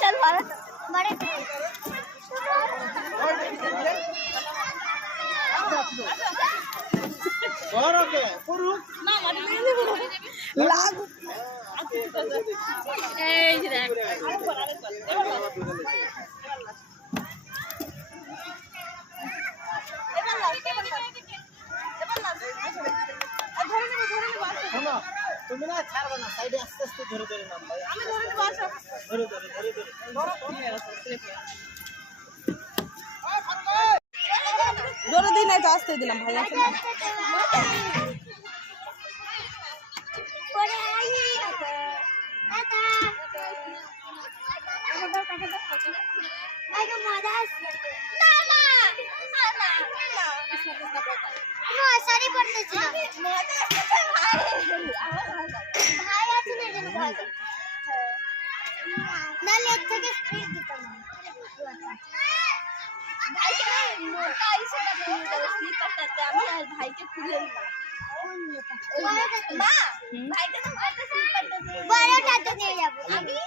चल भारत बड़े लागू তুমি না ছাড়বে না, সাইডে আস্তে আস্তে ধরে ধরে নাম ভাই। আমি ধরে নেব, আসো ধরে ধরে ধরে ধরে জোরে দিই নাই তো আসতে দিলাম ভাই। আসলে পরে আই এটা আগে মজা আসছে না না না না নো সারি পড়তেছি না মজা আসছে ভাই আছে না যেন ভাই না লেগ থেকে স্পিড দিতাম ভাইকে মোটা হিসেবে দিয়ে দেবো স্লিপারটাতে আমি আর ভাইকে খুলে দিলাম মা ভাইকে তো স্লিপারটা দিয়ে বড়টাতে নিয়ে যাব আমি